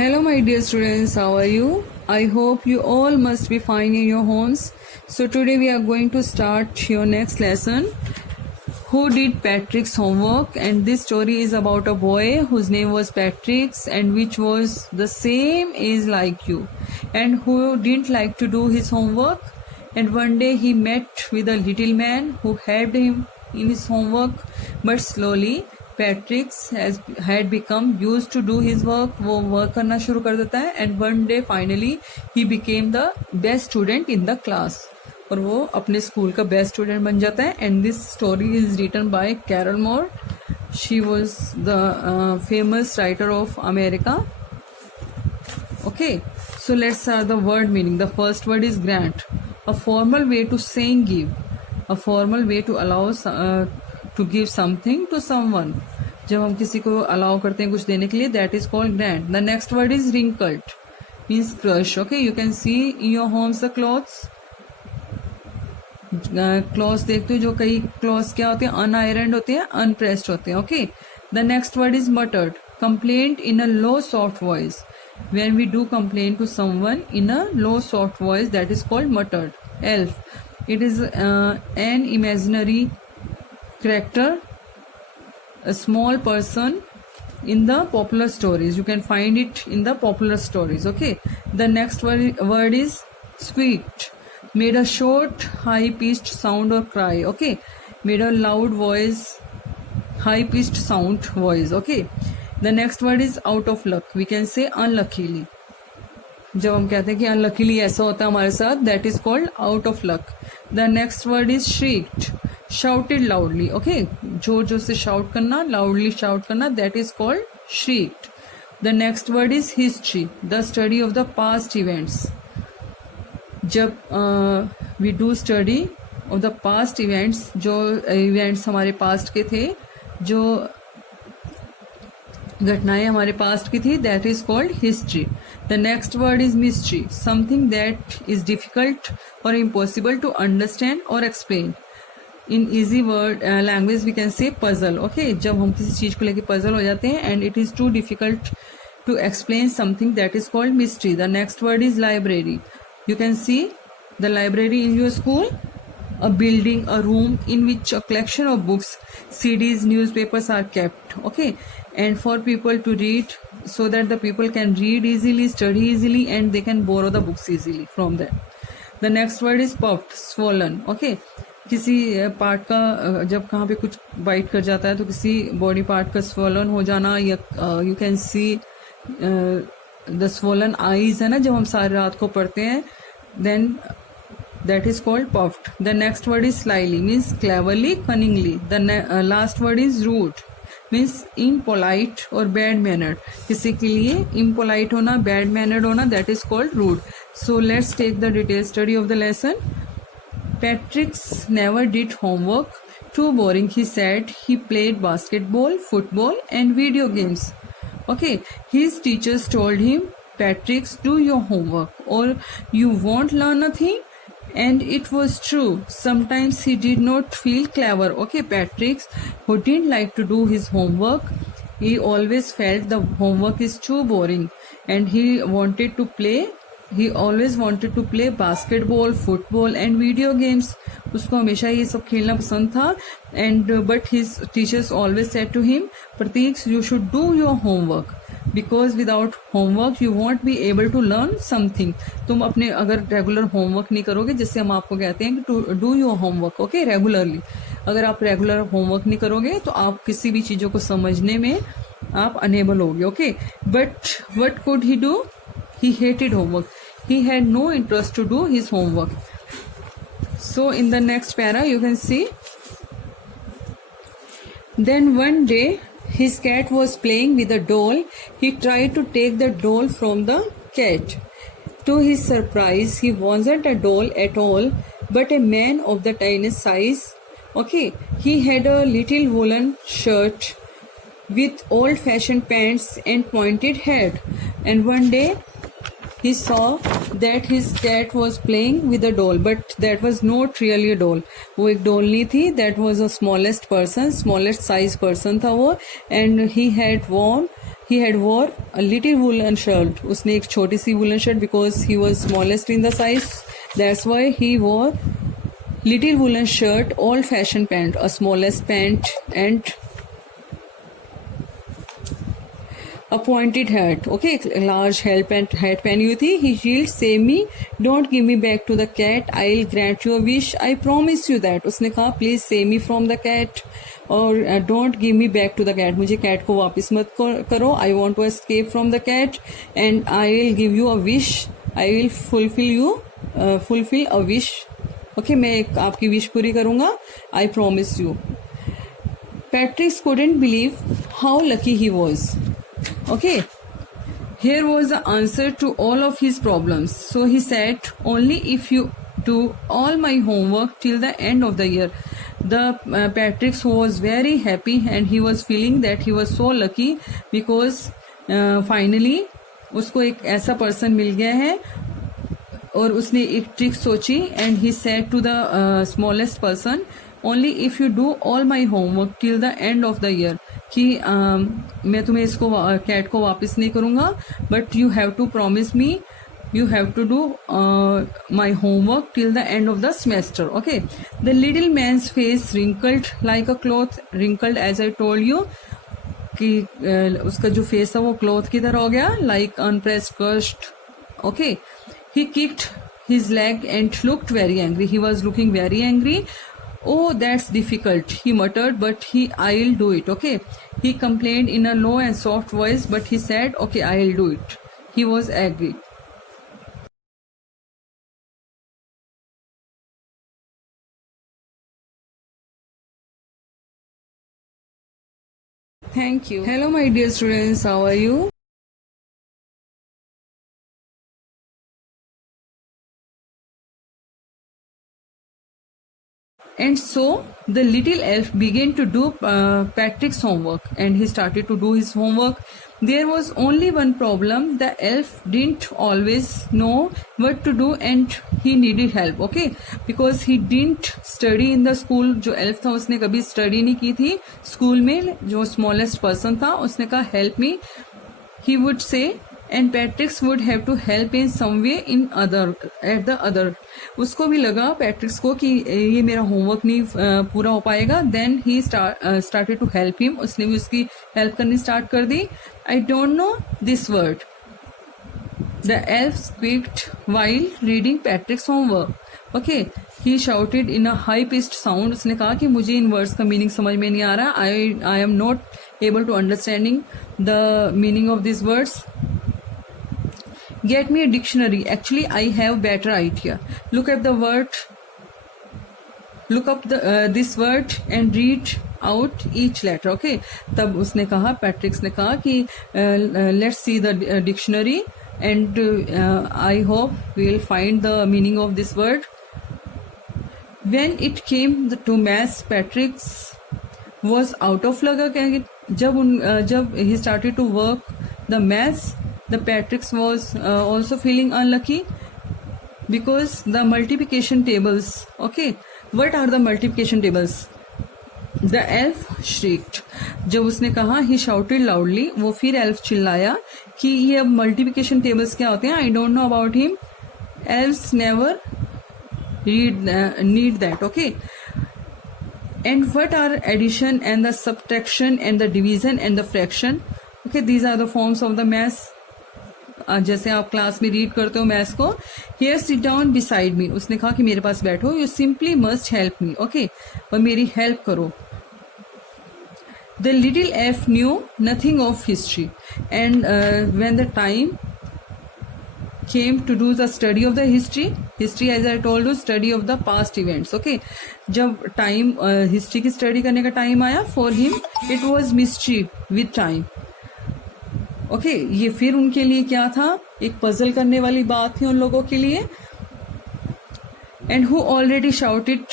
Hello, my dear students, how are you? I hope you all must be fine in your homes. So, today we are going to start your next lesson. Who did Patrick's homework? And this story is about a boy whose name was Patrick and which was the same age like you, and who didn't like to do his homework. And one day he met with a little man who helped him in his homework, but slowly Patrick had become used to do his work. वो work करना शुरू कर देता है and one day finally he became the best student in the class. और वो अपने school का बेस्ट स्टूडेंट बन जाता है. And this story is written by Carol Moore. She was the famous writer of America. Okay, so let's are the word meaning. The first word is grant, a formal way to saying give, a formal way to allow to give something to someone. जब हम किसी को allow करते हैं कुछ देने के लिए, that is called grant. The next word is wrinkled, means crush. Okay, you can see in your homes the clothes. Clothes देखते हो, जो कई क्लॉथ्स क्या होते हैं, अनआयरन्ड होते हैं, अनप्रेस्ड होते हैं. Okay, the next word is muttered, complaint in a low soft voice. When we do complain to someone in a low soft voice, that is called muttered. Elf, it is an imaginary character, a small person in the popular stories. You can find it in the popular stories. Okay, the next word is squeaked, made a short high pitched sound or cry. Okay, made a loud voice, high pitched sound voice. Okay, the next word is out of luck. We can say unluckily. जब हम कहते हैं कि unluckily ऐसा होता है हमारे साथ, that is called out of luck. The next word is shrieked, shouted loudly. Okay, जोर जोर से शाउट करना, लाउडली शाउट करना, that is called shrieked. The next word is history, the study of the past events. जब we do study of the past events, जो events हमारे past के थे, जो घटनाएं हमारे पास्ट की थी, that is called history. The next word is mystery, something that is difficult और इम्पॉसिबल टू अंडरस्टैंड और explain. In easy word language we can say puzzle. Okay, जब हम किसी चीज को लेके पजल हो जाते हैं and it is too difficult to explain something, that is called mystery. The next word is library. You can see the library in your school, a building, a room in which a collection of books, CDs, newspapers are kept. Okay, and for people to read, so that the people can read easily, study easily, and they can borrow the books easily from them. The next word is puffed, swollen. Okay, किसी part का जब कहाँ पे कुछ bite कर जाता है तो किसी बॉडी पार्ट का swollen हो जाना, या you can see the swollen eyes है ना, जब हम सारी रात को पढ़ते हैं, then that is called puffed. The next word is slyly, means cleverly, cunningly. The last word is rude, means impolite और बैड मैनर्ड. किसी के लिए इम्पोलाइट होना, बैड मैनर्ड होना, that is called rude. So let's take the detail study of the lesson. Patrick's never did homework, too boring, he said. He played basketball, football, and video games. Okay, his teachers told him, Patrick, do your homework or you won't learn nothing. And it was true. Sometimes he did not feel clever. Okay, Patrick, who didn't like to do his homework, he always felt the homework is too boring and he wanted to play. He always wanted to play basketball, football and video games. उसको हमेशा ये सब खेलना पसंद था. And but his teachers always said to him, Pratik, you should do your homework because without homework you won't be able to learn something. तुम अपने अगर रेगुलर होमवर्क नहीं करोगे, जिससे हम आपको कहते हैं कि to do your homework, okay, regularly. अगर आप रेगुलर होमवर्क नहीं करोगे तो आप किसी भी चीजों को समझने में आप अनेबल होगे. Okay, but what could he do? He hated homework. He had no interest to do his homework. So in the next para you can see, then one day his cat was playing with a doll. He tried to take the doll from the cat. To his surprise, he wasn't a doll at all, but a man of the tiniest size. Okay, he had a little woolen shirt with old-fashioned pants and pointed head. And one day he saw that his cat was playing with a doll, but that was not really a doll. वो एक doll नहीं थी, that was a smallest person, smallest size person था वो. And he had worn he had wore a little woolen shirt. उसने एक छोटी सी woolen shirt because he was smallest in the size. That's why he wore little woolen shirt, old fashioned pant, a smallest pant and a pointed hat. Okay, a large hat पहनी हुई थी. He yelled, "Save me! Don't give me back to the cat. I'll grant you a wish. I promise you that." उसने कहा, "Please save me from the cat." और don't give me back to the cat. मुझे cat को वापस मत करो. I want to escape from the cat and I'll give you a wish. I will fulfill a wish. Okay, मैं आपकी wish पूरी करूँगा. I promise you. Patrick couldn't believe how lucky he was. Okay, here was the answer to all of his problems. So he said, only if you do all my homework till the end of the year. The Patrick was very happy and he was feeling that he was so lucky because finally उसको एक ऐसा person मिल गया है और उसने एक trick Sochi. And he said to the smallest person, only if you do all my homework till the end of the year. कि मैं तुम्हें इसको कैट को वापस नहीं करूँगा, but you have to promise me, you have to do my homework till the end of the semester. Okay, the little man's face wrinkled like a cloth. Wrinkled as I told you कि उसका जो face था वो cloth की तरह हो गया, like unpressed cursed. Okay, he kicked his leg and looked very angry. He was looking very angry. Oh, that's difficult, he muttered, but I'll do it. Okay, he complained in a low and soft voice, but he said, okay, I'll do it. He was angry. Thank you. Hello, my dear students, how are you? And so the little elf began to do Patrick's homework, and he started to do his homework. There was only one problem. The elf didn't always know what to do and he needed help. Okay, because he didn't study in the school. जो elf था उसने कभी study नहीं की थी school में. जो smallest person था उसने कहा help me, he would say, and Patrick would have to help in some way at the other. उसको भी लगा Patrick को कि ये मेरा होमवर्क नहीं पूरा हो पाएगा. Then he started to help him. उसने भी उसकी हेल्प करनी स्टार्ट कर दी. I don't know this word. The elf squeaked while reading Patrick's homework. Okay, he shouted in a high-pitched sound. उसने कहा कि मुझे इन वर्ड्स का मीनिंग समझ में नहीं आ रहा. I am not able to understanding the meaning of these words. Get me a dictionary. Actually, I have better idea. Look up this word and read out each letter. Okay. तब उसने कहा, पैट्रिक्स ने कहा कि let's see the dictionary and I hope we'll find the meaning of this word. When it came to maths, Patrick was out of luck. जब he started to work the maths, the Patrick was also feeling unlucky because the multiplication tables. Okay, what are the multiplication tables? The elf shrieked. जब उसने कहा he shouted loudly, वो फिर elf चिल्लाया कि ये अब multiplication tables क्या होते हैं. I don't know about him. Elves never need that. Okay. And what are addition and the subtraction and the division and the fraction? Okay, these are the forms of the math. जैसे आप class में read करते हो maths को. Here sit down beside me. उसने कहा कि मेरे पास बैठो. You simply must help me. Okay, और मेरी हेल्प करो. The little F knew nothing of history and when the time came to do the study of the history as I told you, study of the past events. Okay, जब time history की study करने का time आया, for him it was mystery with time. Okay, ये फिर उनके लिए क्या था, एक पजल करने वाली बात थी उन लोगों के लिए. And who already shouted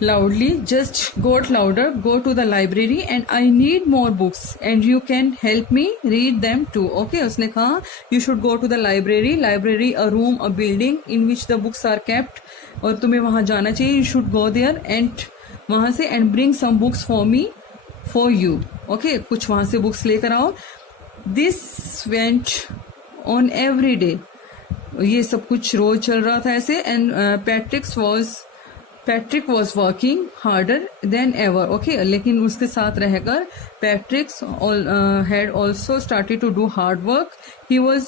loudly, just got louder, go to the library and I need more books and you can help me read them too. Okay, उसने कहा you should go to the library, a room, a building in which the books are kept, और तुम्हें वहां जाना चाहिए. You should go there and वहां से and bring some books for me, for you. Okay, कुछ वहां से बुक्स लेकर आओ. This went on every day. ये सब कुछ रोज चल रहा था ऐसे. And Patrick was working harder than ever. Okay, लेकिन उसके साथ रहकर Patrick had also started to do hard work. He was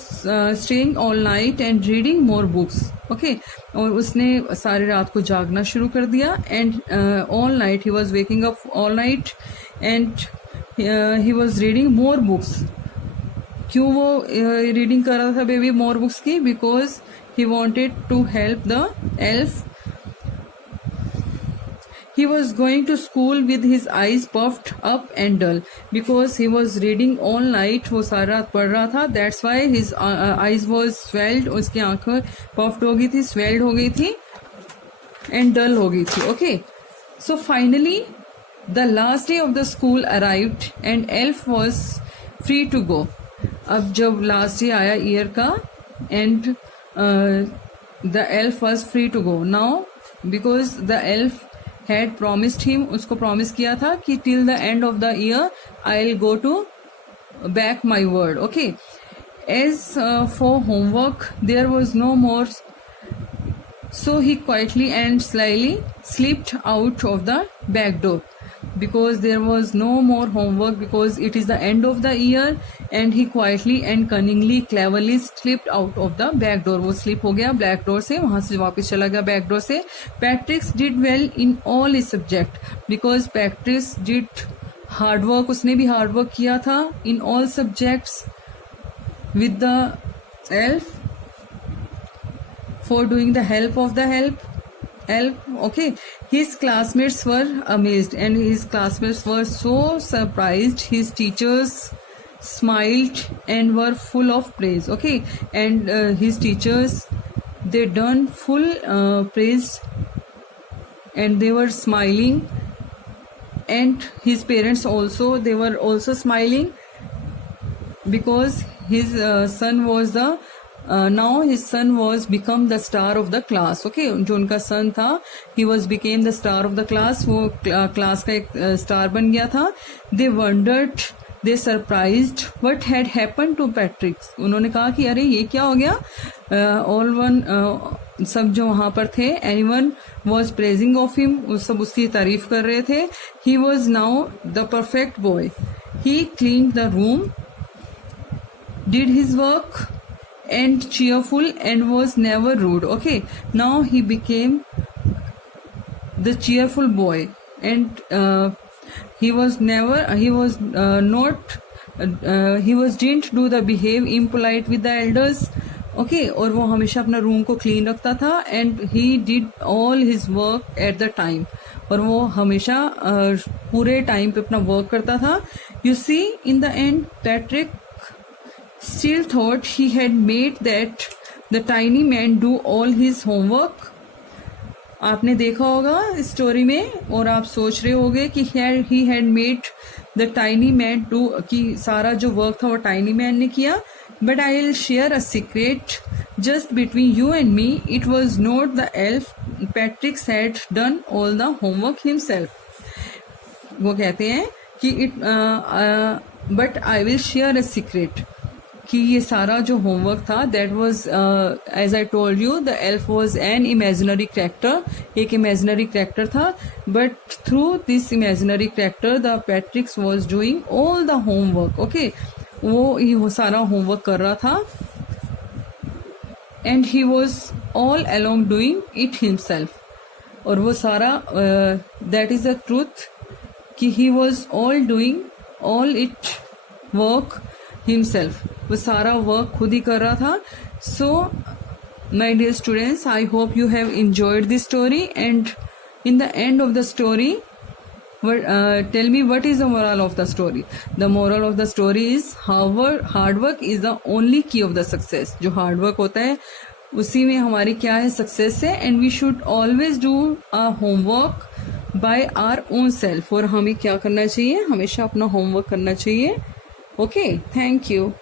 staying all night and reading more books. Okay, और उसने सारी रात को जागना शुरू कर दिया. And all night he was waking up all night and he was reading more books. क्यों वो रीडिंग कर रहा था बेबी मोर बुक्स की? Because he wanted to help the elf. He was going to school with his eyes puffed up and dull because he was reading all night. वो सारा रात पढ़ रहा था. That's why his eyes was swelled. उसकी आंखें puffed हो गई थी, swelled हो गई थी and dull हो गई थी. Okay. So finally the last day of the school arrived and Elf was free to go. अब जब last day आया year का and the Elf was free to go. Now because the Elf had promised him, उसको promise किया था कि till the end of the year I'll go to back my word. Okay. As for homework there was no more, so he quietly and slyly slipped out of the back door because there was no more homework because it is the end of the year. And he quietly and cunningly cleverly slipped out of the back door. वो slip हो गया back door से, वहां से वापस चला गया back door से. Patrick did well in all his subject because Patrick did hard work. उसने भी hard work किया था in all subjects with the elf for doing the help of the elf. Okay, his classmates were amazed and his classmates were so surprised. His teachers smiled and were full of praise. Okay, and his teachers, they done full praise and they were smiling. And his parents also, they were also smiling because his son was the now his son was become the star of the class. Okay, जो उनका son था, he was became the star of the class. वो class का एक star बन गया था. They wondered, they surprised what had happened to Patrick. उन्होंने कहा कि अरे ये क्या हो गया. All one सब जो वहाँ पर थे, anyone was praising of him, सब उसकी तारीफ कर रहे थे. He was now the perfect boy. He cleaned the room, did his work and cheerful and was never rude. Okay, now he became the cheerful boy and he was didn't do the behave impolite with the elders. Okay, और वो हमेशा अपना room को clean रखता था and he did all his work at the time. और वो हमेशा पूरे टाइम पे अपना वर्क करता था. You see, in the end Patrick still thought he had made that the tiny man do all his homework. आपने देखा होगा स्टोरी में और आप सोच रहे होगे कि he had made the tiny man do, कि सारा जो वर्क था वो टाइनी मैन ने किया. But I will share a secret just between you and me. It was not the elf. Patrick had done all the homework himself. वो कहते हैं कि but I will share a secret. कि ये सारा जो होमवर्क था that was as I told you, the elf was an imaginary character. एक imaginary character था, but through this imaginary character the Patrick was doing all the homework. Okay, वो सारा homework कर रहा था and he was all along doing it himself. और वो सारा that is the truth कि he was all doing all it work himself. वो सारा वर्क खुद ही कर रहा था. So my dear students, I hope you have enjoyed this story. And in the end of the story, tell me what is the moral of the story. The moral of the story is hard work is the only key of the success. जो hard work होता है उसी में हमारी क्या है success है. And we should always do our homework by our own self. और हमें क्या करना चाहिए, हमेशा अपना होमवर्क करना चाहिए. Okay, thank you.